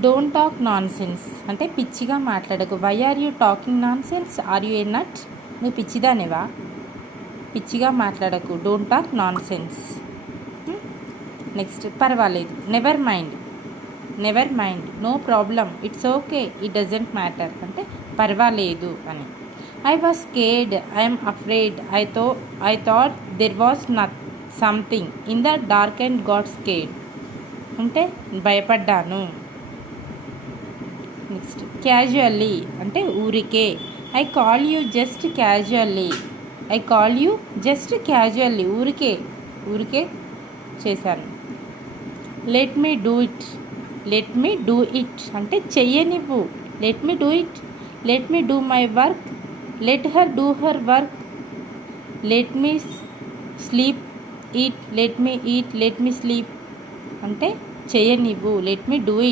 Don't talk non sense అంటే పిచ్చిగా మాట్లాడకు. Why are you talking nonsense? Are you a nut? నువ్వు పిచ్చిదానేవా? పిచ్చిగా మాట్లాడకు. Don't talk nonsense. Next పర్వాలేదు. Never mind. Never mind, no problem, it's okay, it doesn't matter అంటే పర్వాలేదు అని. I was scared, I'm afraid, I thought there was something in the dark and got scared అంటే భయపడ్డాను. Next casually అంటే ఊరికే. I call you just casually. I call you just casually ఊరికే చేశాను. Let me do it. Let me do it అంటే చెయ్యనివ్వు. Let me do it. Let me do my work. Let her do her work. Let me sleep eat. Let me eat. Let me sleep అంటే చెయ్యనివ్వు. Let me do it.